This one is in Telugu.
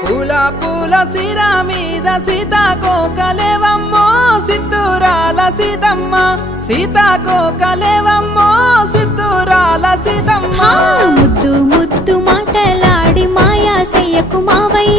పూల పూల సిర మీద సీతాకోకలేవమ్మో సిత్తురాల సీతమ్మ సీతాకోకలేవమ్మో సిత్తురాల సీతమ్మ ముద్దు ముద్దు మాటలాడి మాయా చెయ్యకు మావయ్య